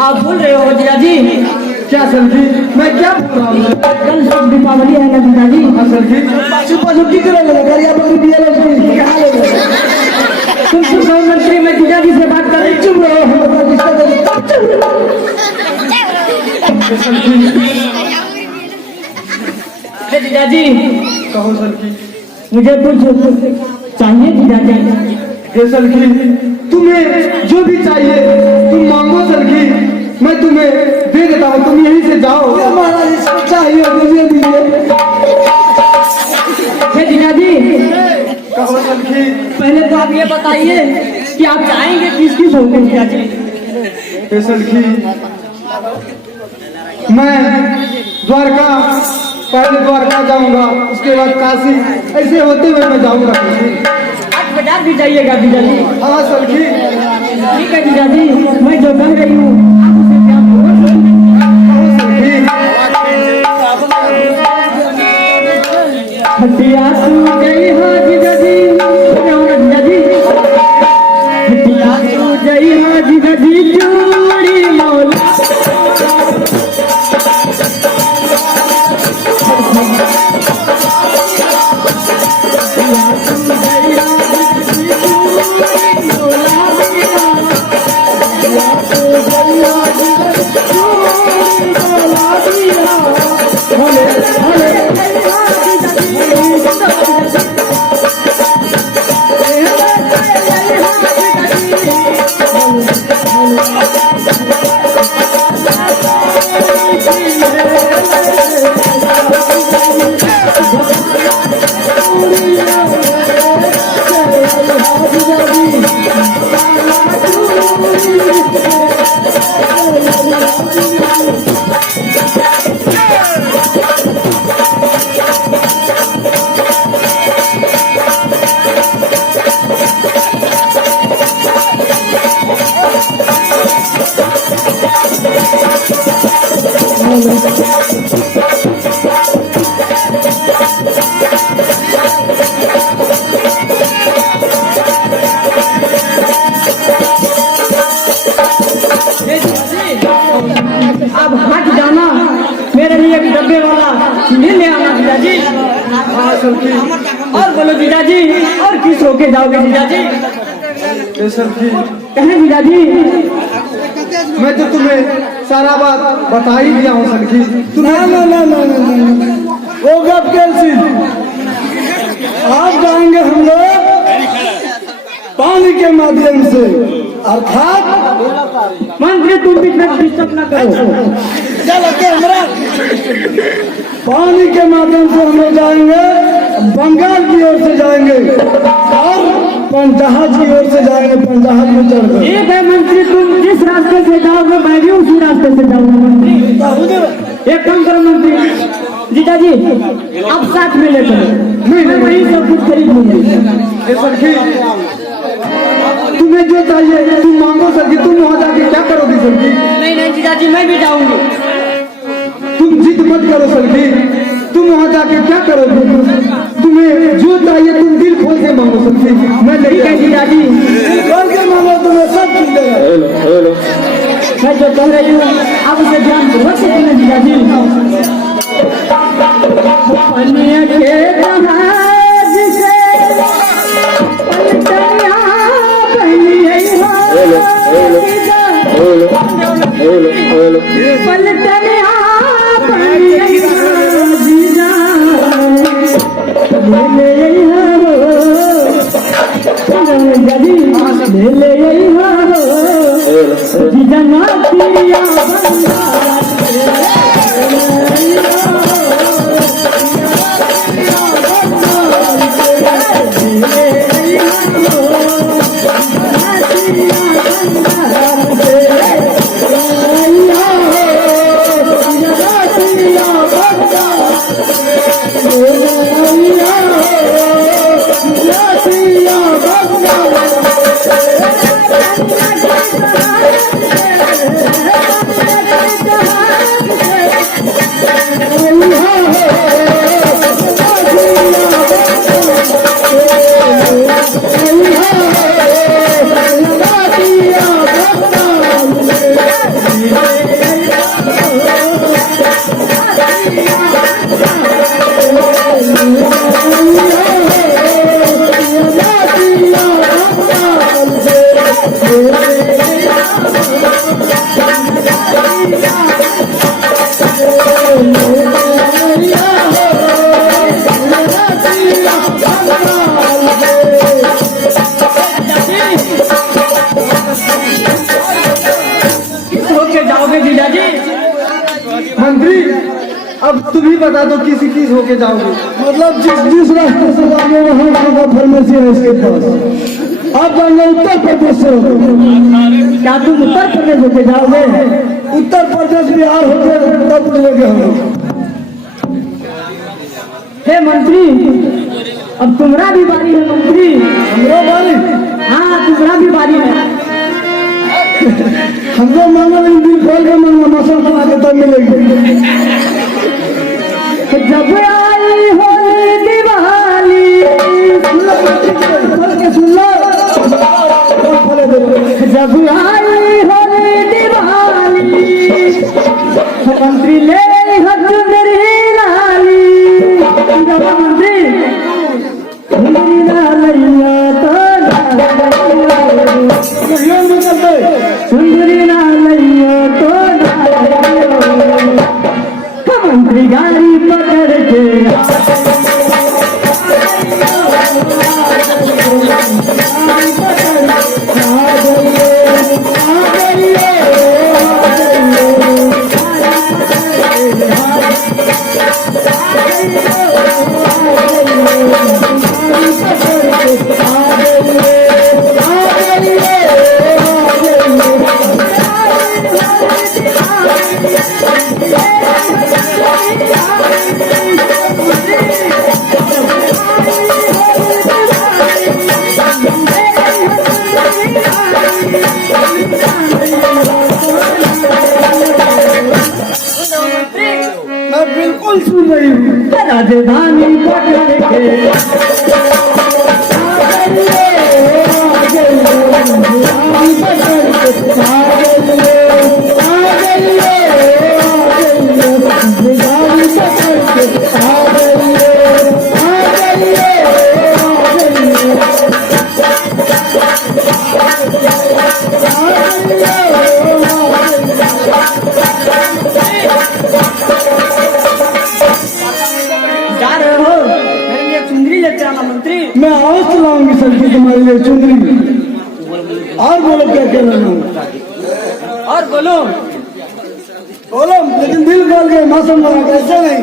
आप बोल रहे हो जीजाजी? क्या सर जी, मैं क्या बोल रहा हूँ? कल शुभ दीपावली है ना जीजाजी? हाँ सर जी, छुपा-छुपी करे लगा घर या बकरी दिया लगा कहाँ ले गए? तुम सुनो मंत्री, मैं जीजाजी से बात कर रही हूँ। चुप रहो, हम बता किसका करें? जीजाजी कहो सर जी, मुझे कुछ चाहिए जीजाजी। सर जी, तुम्हें जो भी चाहिए तुम मांगो सर जी, मैं तुम्हें दे देता हूँ, तुम यहीं से जाओ। महाराज इसको चाहिए मुझे दीजिए। जीजाजी कहो सर जी, पहले तो आप ये बताइए कि आप चाहेंगे किस किस होंगे जीजाजी? सर जी, मैं द्वारका, पहले द्वारका जाऊंगा, उसके बाद काशी, ऐसे होते हुए मैं जाऊंगा। आप बाजार भी जाइएगा जीजाजी? हाँ सर जी, ठीक है जीजाजी, मैं जो कर रही हूँ आप उसे क्या बोलो? हटिया तू गई हो जीजाजी, क्या होगा जीजाजी? हटिया तू गई हो जीजाजी, चूड़ी मौला अब हट जाना, मेरे लिए एक डब्बे वाला ले आना जीजाजी। और बोलो जीजाजी, और किस होके जाओगे जीजाजी? सर जी, कहे जीजाजी? मैं तो तुम्हें सारा बात बता ही दिया हूँ सर जी। ना ना ना ना ना वो गप कैसी? आप जाएंगे हम लोग पानी के माध्यम से, अर्थात मंत्री तुम बीच में डिस्टर्ब ना करो। पानी के माध्यम से हम लोग जाएंगे, बंगाल की ओर से जाएंगे और पंजहाज की ओर से जाएंगे, पंजहाज में चढ़कर। ठीक है मंत्री, तुम जिस रास्ते से जाओगे मैं भी उसी रास्ते से जाऊंगा मंत्री। एक काम करो मंत्री, जीजाजी आप साथ में ले चलो, मैं वहीं सब बहुत खरीद लूंगी। ए सलखी, तुम्हें जो चाहिए तुम मांगो सलखी। तुम वहाँ जाके क्या करोगी सलखी? नहीं नहीं जीजाजी, मैं भी जाऊंगी। तुम जिद मत करो सलखी, तुम वहाँ जाके क्या करोगे? तुम्हें जो चाहिए तुम दिल खोल के मांगो सलखी। मैं ठीक है जीजाजी, घर के मांगो तुम्हें सब मिलेगा। मैं जो कह रही हूँ आप उसे ध्यान पूर्वक से सुने जीजाजी। पनिया के जहाज से पलटनिया पनिया पलटनिया पनिया जीजा ले हो जदी ले हो जीजा नातिया मंत्री, अब तुम ही बता दो किसी किस होके जाओगे? मतलब जिस रास्ते से जाएंगे वहाँ का फार्मेसी है इसके पास। आप जाएंगे उत्तर प्रदेश से। क्या तुम उत्तर प्रदेश होके जाओगे? उत्तर प्रदेश बिहार होके तब चलेंगे हम लोग। हे मंत्री, अब तुम्हारा भी बारी है मंत्री। हमरो बारी? हाँ तुम्हारा भी बारी है। हमको मांगो इन दिल खोल के मांगो, मौसम बना के तब मिलेगी। जब आई होली दिवाली सुन लो जब आई होली दिवाली मंत्री ले हज मेरी लाली। जब मंत्री मेरी लालिया तो सुंदरी लालिया तो मंत्री गाड़ी पकड़ के मैं बिल्कुल सुन रही हूँ। राजधानी पकड़ के जा रहे हो? मेरे लिए चुंदरी लेते आना मंत्री। मैं आज लाऊंगी सब्जी तुम्हारे लिए चुंदरी। और बोलो क्या कहना है? और बोलो बोलो, लेकिन दिल खोल के मौसम बना के, ऐसे नहीं।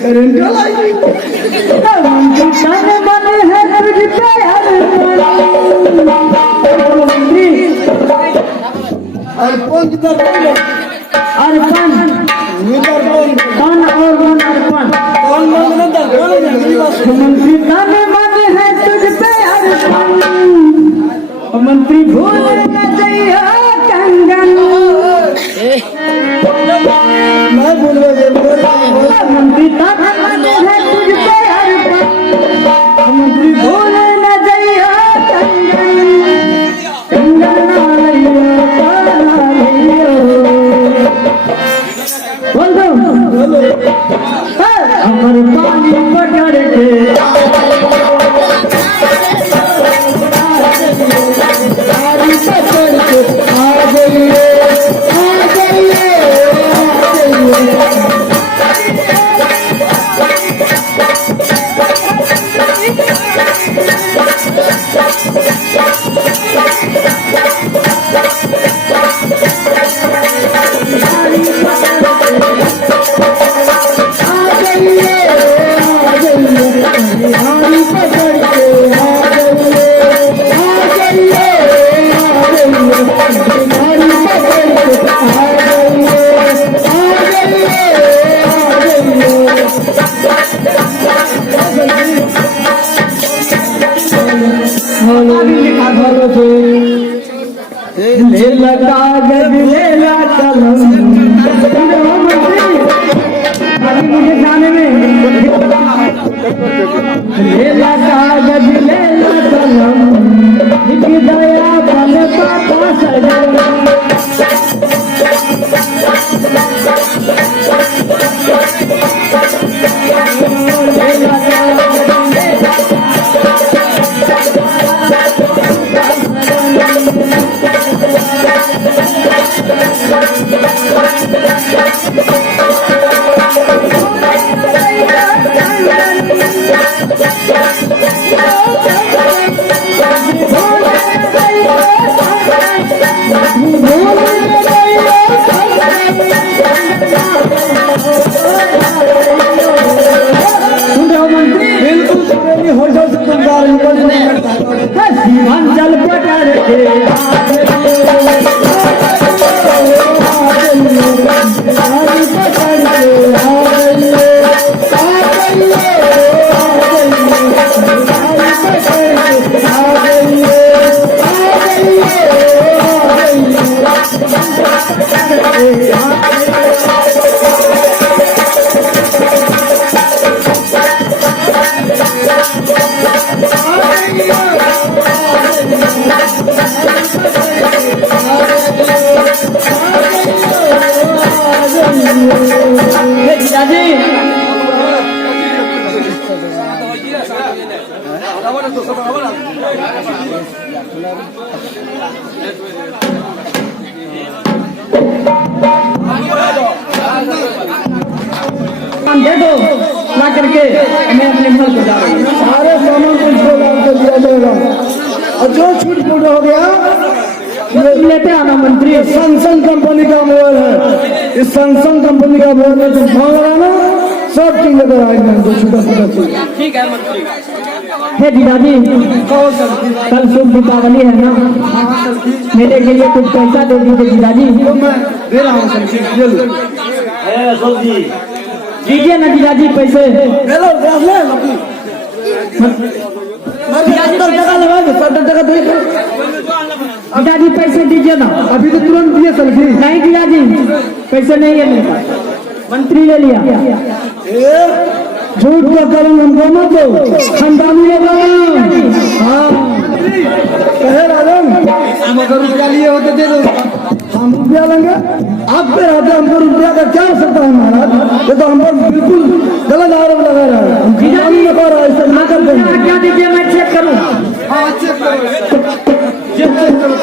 करंट लाई और पंच दर अर्पण मंत्री ताने माने है तुझ पे अरमान, मंत्री भूल न जइया कंगन, मैं बोल रहा मंत्री ताने माने है तुझ पे अरमान, मंत्री भूल न जइया कंगन, कंगन आइयो पालाइयो। बोल दो अमर पानी पकड़ के ले लगा गज ले ला कलम, मुझे जाने में ले लगा गज ले ला कलम, दया पल पापा सजन। सीमांचल पटर के दे दो ला करके मैं अपने घर को जा रहा हूँ। सारे सामान को इसको लाभ कर दिया जाएगा और जो छूट पूरा हो गया लेते आना मंत्री। सैमसंग कंपनी का मोबाइल है, इस सैमसंग कंपनी का मोबाइल में तुम फोन लगाना, सब चीज लेकर आएंगे हमको छूटा छूटा चीज। ठीक है मंत्री। हे जीजाजी कल शुभ दीपावली है ना, मेरे के लिए कुछ पैसा दे दीजिए जीजाजी। तो मैं दे रहा हूँ ये लो। दीजिए ना जीजाजी पैसे। ले लो जीजाजी पैसे दीजिए ना। अभी तो तुरंत दिए सलखी। नहीं जीजाजी पैसे नहीं है मेरे पास, मंत्री ले लिया। झूठ का कलम हमको मत दो, खानदानी लोग। हाँ कहे राजन तुम अगर रुपया लिए हो तो दे दो, हम रुपया लेंगे। आप पे रहते हमको रुपया का क्या आवश्यकता है महाराज? ये तो हम पर बिल्कुल गलत आरोप लगा रहा है। हम जीजाजी में कह रहा है, ऐसे ना करते हैं। क्या दीजिए मैं चेक करूँ। हाँ चेक करो, चेक करो।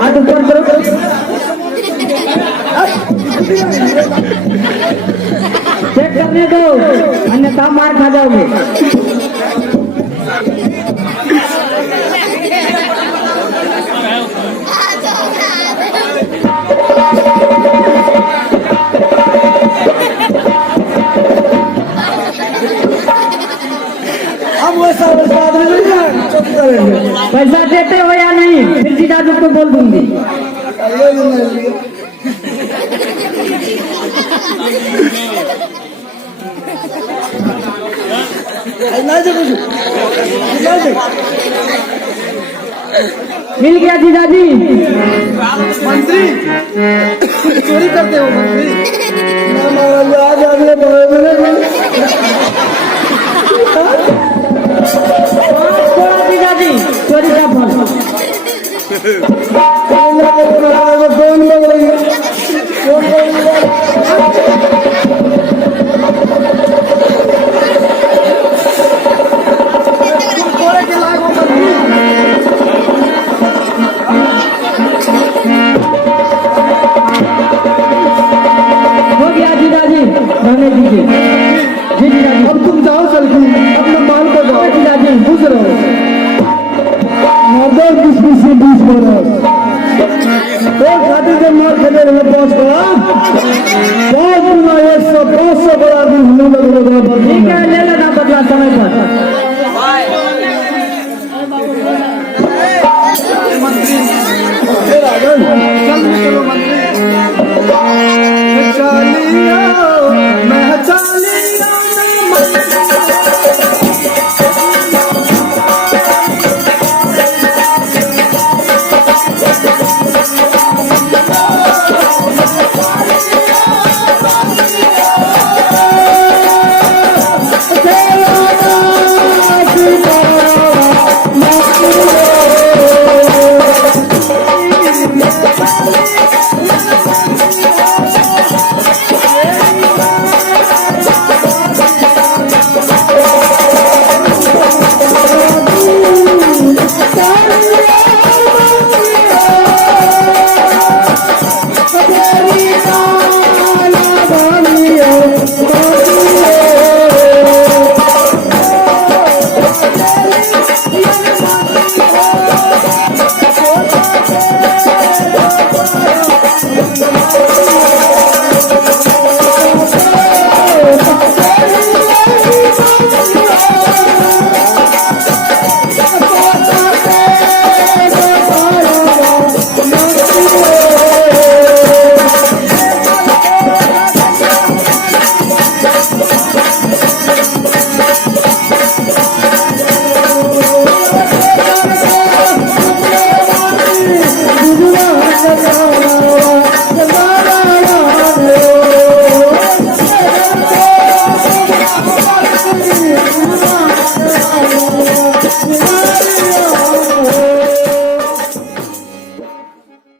हाथ ऊपर करो। चेक करने दो, अन्यथा मार खा जाओगे। हम वैसा आदमी नहीं है, चुप करेंगे। पैसा देते हो या नहीं, फिर जीजाजी को बोल दूंगी। ये मिल गया जीजाजी। मंत्री तुम चोरी करते हो मंत्री। ना महाराज आज अगले बड़े थोड़ा जीजाजी चोरी का फल। कौन लोग रहेंगे चोरी के लायक हो मंत्री। हो गया जीजाजी, रहने दीजिए। जी जीजाजी। अब तुम जाओ सलखी अपने माल को जाओ जीजाजी खुश रहो। मर्दर किस से 20 बरस तो खाते से मार खेले रहे 5 बड़ा 5 गुना 100 बड़ा दिन हम लोग ठीक है, ले लेना बदला समय पर। चलो मंत्री। चलिया मैं चलिया Thank you.